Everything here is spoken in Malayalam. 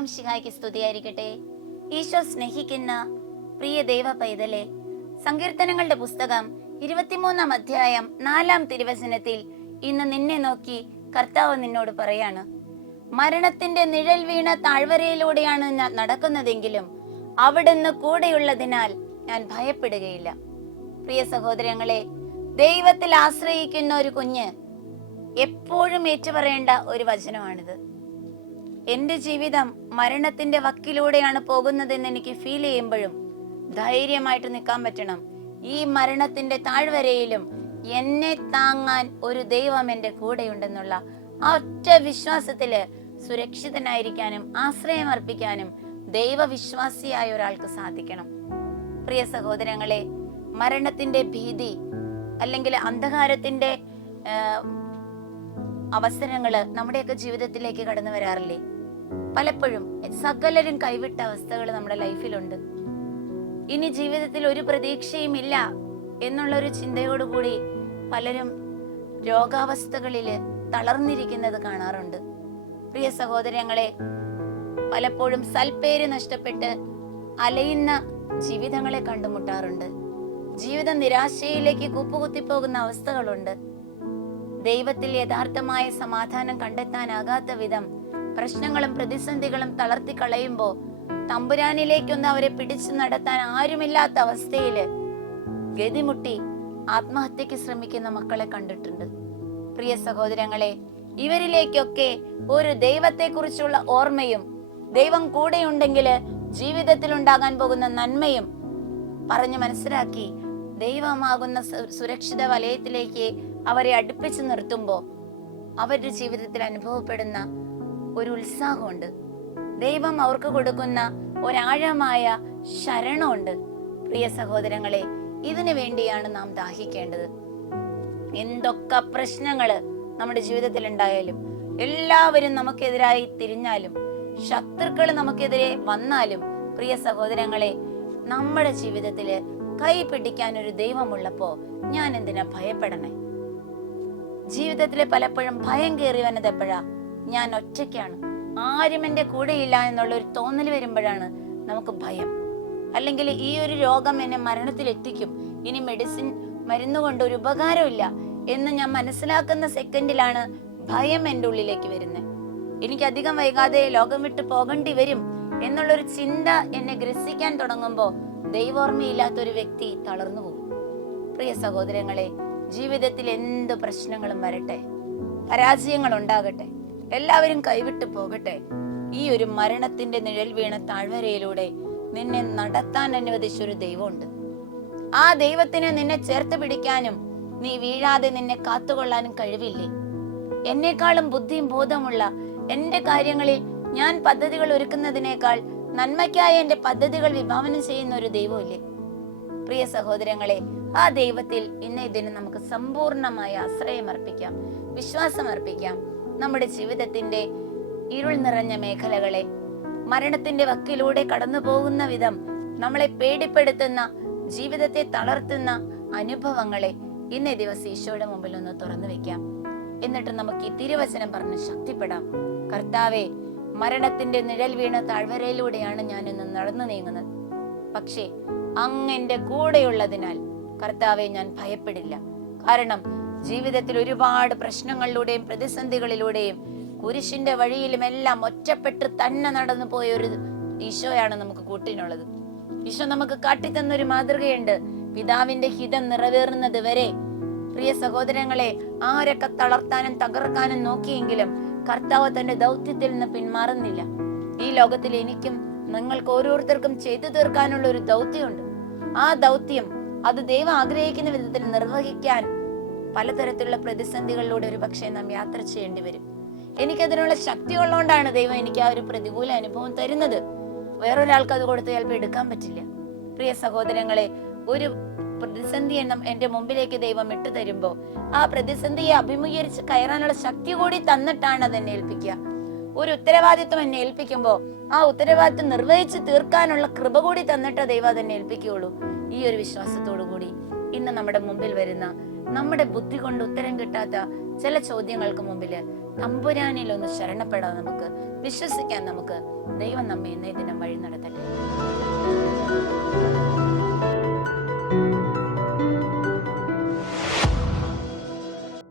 ഈശോ ശിഹായ്ക്ക് സ്തുതിയായിരിക്കട്ടെ ഈശോ സ്നേഹിക്കുന്ന പ്രിയ ദൈവ പൈതലെ സങ്കീർത്തനങ്ങളുടെ പുസ്തകം ഇരുപത്തിമൂന്നാം അധ്യായം നാലാം തിരുവചനത്തിൽ ഇന്ന് നിന്നെ നോക്കി കർത്താവ് നിന്നോട് പറയാണ് മരണത്തിന്റെ നിഴൽ വീണ താഴ്വരയിലൂടെയാണ് ഞാൻ നടക്കുന്നതെങ്കിലും അവിടുന്ന് കൂടെയുള്ളതിനാൽ ഞാൻ ഭയപ്പെടുകയില്ല. പ്രിയ സഹോദരങ്ങളെ ദൈവത്തിൽ ആശ്രയിക്കുന്ന ഒരു കുഞ്ഞ് എപ്പോഴും ഏറ്റുപറയേണ്ട ഒരു വചനമാണിത്. എന്റെ ജീവിതം മരണത്തിന്റെ വക്കിലൂടെയാണ് പോകുന്നതെന്ന് എനിക്ക് ഫീൽ ചെയ്യുമ്പോഴും ധൈര്യമായിട്ട് നിൽക്കാൻ പറ്റണം. ഈ മരണത്തിന്റെ താഴ്വരയിലും എന്നെ താങ്ങാൻ ഒരു ദൈവം എന്റെ കൂടെയുണ്ടെന്നുള്ള ആ ഒറ്റ വിശ്വാസത്തിൽ സുരക്ഷിതനായിരിക്കാനും ആശ്രയം അർപ്പിക്കാനും ദൈവവിശ്വാസിയായ ഒരാൾക്ക് സാധിക്കണം. പ്രിയ സഹോദരങ്ങളെ മരണത്തിന്റെ ഭീതി അല്ലെങ്കിൽ അന്ധകാരത്തിന്റെ അവസരങ്ങൾ നമ്മുടെയൊക്കെ ജീവിതത്തിലേക്ക് കടന്നു വരാറില്ലേ? പലപ്പോഴും സകലരും കൈവിട്ട അവസ്ഥകൾ നമ്മുടെ ലൈഫിലുണ്ട്. ഇനി ജീവിതത്തിൽ ഒരു പ്രതീക്ഷയും ഇല്ല എന്നുള്ള ഒരു ചിന്തയോടുകൂടി പലരും രോഗാവസ്ഥകളിൽ തളർന്നിരിക്കുന്നത് കാണാറുണ്ട്. പ്രിയ സഹോദരങ്ങളെ പലപ്പോഴും സൽപ്പേര് നഷ്ടപ്പെട്ട് അലയുന്ന ജീവിതങ്ങളെ കണ്ടുമുട്ടാറുണ്ട്. ജീവിതം നിരാശയിലേക്ക് കൂപ്പുകുത്തിപ്പോകുന്ന അവസ്ഥകളുണ്ട്. ദൈവത്തിൽ യഥാർത്ഥമായ സമാധാനം കണ്ടെത്താനാകാത്ത വിധം പ്രശ്നങ്ങളും പ്രതിസന്ധികളും തളർത്തി കളയുമ്പോ തമ്പുരാനിലേക്കൊന്ന് അവരെ പിടിച്ചു നടത്താൻ ആരുമില്ലാത്ത അവസ്ഥയിൽ ഗതിമുട്ടി ആത്മഹത്യക്ക് ശ്രമിക്കുന്ന മക്കളെ കണ്ടിട്ടുണ്ട്. പ്രിയ സഹോദരങ്ങളെ ഇവരിലേക്കൊക്കെ ഒരു ദൈവത്തെക്കുറിച്ചുള്ള ഓർമ്മയും ദൈവം കൂടെയുണ്ടെങ്കിൽ ജീവിതത്തിൽ ഉണ്ടാകാൻ പോകുന്ന നന്മയും പറഞ്ഞു മനസ്സിലാക്കി ദൈവമാകുന്ന സുരക്ഷിത വലയത്തിലേക്ക് അവരെ അടുപ്പിച്ചു നിർത്തുമ്പോൾ അവരുടെ ജീവിതത്തിൽ അനുഭവപ്പെടുന്ന ഒരു ഉത്സാഹമുണ്ട്. ദൈവം അവർക്ക് കൊടുക്കുന്ന ഒരാഴമായ ശരണമുണ്ട്. പ്രിയ സഹോദരങ്ങളെ ഇതിനു വേണ്ടിയാണ് നാം ദാഹിക്കേണ്ടത്. എന്തൊക്കെ പ്രശ്നങ്ങൾ നമ്മുടെ ജീവിതത്തിൽ ഉണ്ടായാലും എല്ലാവരും നമുക്കെതിരായി തിരിഞ്ഞാലും ശത്രുക്കൾ നമുക്കെതിരെ വന്നാലും പ്രിയ സഹോദരങ്ങളെ നമ്മുടെ ജീവിതത്തിൽ കൈ പിടിക്കാൻ ഒരു ദൈവമുള്ളപ്പോ ഞാൻ എന്തിനാ ഭയപ്പെടണേ? ജീവിതത്തിലെ പലപ്പോഴും ഭയം കയറി വന്നത് എപ്പോഴാ? ഞാൻ ഒറ്റയ്ക്കാണ്. ആരും എന്റെ കൂടെയില്ല എന്നുള്ള ഒരു തോന്നൽ വരുമ്പോഴാണ് നമുക്ക് ഭയം. അല്ലെങ്കിൽ ഈ ഒരു രോഗം എന്നെ മരണത്തിലെത്തിക്കും. ഇനി മെഡിസിൻ മരുന്നുകൊണ്ട് ഒരു ഉപകാരമില്ല എന്ന് ഞാൻ മനസ്സിലാക്കുന്ന സെക്കൻഡിലാണ് ഭയം എന്റെ ഉള്ളിലേക്ക് വരുന്നത്. എനിക്ക് അധികം വൈകാതെ ലോകം വിട്ട് പോകേണ്ടി വരും എന്നുള്ളൊരു ചിന്ത എന്നെ ഗ്രസിക്കാൻ തുടങ്ങുമ്പോൾ ദൈവോർമ്മയില്ലാത്ത ഒരു വ്യക്തി തളർന്നു പോകും. പ്രിയ സഹോദരങ്ങളെ ജീവിതത്തിൽ എന്ത് പ്രശ്നങ്ങളും വരട്ടെ. പരാജയങ്ങൾ ഉണ്ടാകട്ടെ എല്ലാവരും കൈവിട്ടു പോകട്ടെ. ഈ ഒരു മരണത്തിന്റെ നിഴൽ വീണ താഴ്വരയിലൂടെ നിന്നെ നടത്താൻ അനുവദിച്ച ഒരു ദൈവമുണ്ട്. ആ ദൈവത്തിന് നിന്നെ ചേർത്ത് പിടിക്കാനും നീ വീഴാതെ നിന്നെ കാത്തുകൊള്ളാനും കഴിവില്ലേ? എന്നെക്കാളും ബുദ്ധിയും ബോധമുള്ള എന്റെ കാര്യങ്ങളിൽ ഞാൻ പദ്ധതികൾ ഒരുക്കുന്നതിനേക്കാൾ നന്മയ്ക്കായ എന്റെ പദ്ധതികൾ വിഭാവനം ചെയ്യുന്ന ഒരു ദൈവമില്ലേ? പ്രിയ സഹോദരങ്ങളെ ആ ദൈവത്തിൽ ഇന്ന് ഇതിന് നമുക്ക് സമ്പൂർണമായ ആശ്രയം അർപ്പിക്കാം വിശ്വാസം അർപ്പിക്കാം നമ്മുടെ ജീവിതത്തിന്റെ ഇരുൾ നിറഞ്ഞ മേഖലകളെ മരണത്തിന്റെ വക്കിലൂടെ കടന്നു പോകുന്ന വിധം നമ്മളെ പേടിപ്പെടുത്തുന്ന ജീവിതത്തെ തളർത്തുന്ന അനുഭവങ്ങളെ ഇന്നേ ദിവസം ഈശോയുടെ മുമ്പിൽ ഒന്ന് തുറന്നു വെക്കാം. എന്നിട്ട് നമുക്ക് ഈ തിരുവചനം പറഞ്ഞ് ശക്തിപ്പെടാം. കർത്താവെ മരണത്തിന്റെ നിഴൽ വീണ താഴ്വരയിലൂടെയാണ് ഞാൻ ഇന്ന് നടന്നു നീങ്ങുന്നത്. പക്ഷേ അങ്ങന്റെ കൂടെയുള്ളതിനാൽ കർത്താവെ ഞാൻ ഭയപ്പെടില്ല. കാരണം ജീവിതത്തിൽ ഒരുപാട് പ്രശ്നങ്ങളിലൂടെയും പ്രതിസന്ധികളിലൂടെയും കുരിശിന്റെ വഴിയിലും എല്ലാം ഒറ്റപ്പെട്ട് തന്നെ നടന്നു പോയ ഒരു ഈശോയാണ് നമുക്ക് കൂട്ടിനുള്ളത്. ഈശോ നമുക്ക് കാട്ടിത്തന്ന ഒരു മാതൃകയുണ്ട്. പിതാവിന്റെ ഹിതം നിറവേറുന്നത് വരെ പ്രിയ സഹോദരങ്ങളെ ആരൊക്കെ തളർത്താനും തകർക്കാനും നോക്കിയെങ്കിലും കർത്താവ് തന്റെ ദൗത്യത്തിൽ നിന്ന് പിന്മാറുന്നില്ല. ഈ ലോകത്തിൽ എനിക്കും നിങ്ങൾക്ക് ഓരോരുത്തർക്കും ചെയ്തു തീർക്കാനുള്ള ഒരു ദൗത്യമുണ്ട്. ആ ദൗത്യം അത് ദൈവം ആഗ്രഹിക്കുന്ന വിധത്തിൽ നിർവഹിക്കാൻ പലതരത്തിലുള്ള പ്രതിസന്ധികളിലൂടെ ഒരു പക്ഷേ നാം യാത്ര ചെയ്യേണ്ടി വരും. എനിക്കതിനുള്ള ശക്തി ഉള്ളതുകൊണ്ടാണ് ദൈവം എനിക്ക് ആ ഒരു പ്രതികൂല അനുഭവം തരുന്നത്. വേറൊരാൾക്ക് അത് കൊടുത്ത് ചിലപ്പോൾ എടുക്കാൻ പറ്റില്ല. പ്രിയ സഹോദരങ്ങളെ ഒരു പ്രതിസന്ധി എണ്ണം എന്റെ മുമ്പിലേക്ക് ദൈവം ഇട്ടു തരുമ്പോ ആ പ്രതിസന്ധിയെ അഭിമുഖീകരിച്ച് കയറാനുള്ള ശക്തി കൂടി തന്നിട്ടാണ് അത് എന്നെ ഏൽപ്പിക്കുക. ഒരു ഉത്തരവാദിത്വം എന്നെ ഏൽപ്പിക്കുമ്പോ ആ ഉത്തരവാദിത്വം നിർവഹിച്ച് തീർക്കാനുള്ള കൃപ കൂടി തന്നിട്ട് ദൈവം അതെന്നെ ഏൽപ്പിക്കുകയുള്ളൂ. ഈ ഒരു വിശ്വാസത്തോടു കൂടി ഇന്ന് നമ്മുടെ മുമ്പിൽ വരുന്ന നമ്മുടെ ബുദ്ധി കൊണ്ട് ഉത്തരം കിട്ടാത്ത ചില ചോദ്യങ്ങൾക്ക് മുമ്പിൽ തമ്പുരാനിൽ ഒന്ന് ശരണപ്പെടാൻ നമുക്ക് വിശ്വസിക്കാൻ നമുക്ക് ദൈവം നമ്മെ ഇന്നേ ദിനം വഴി നടത്തട്ടെ.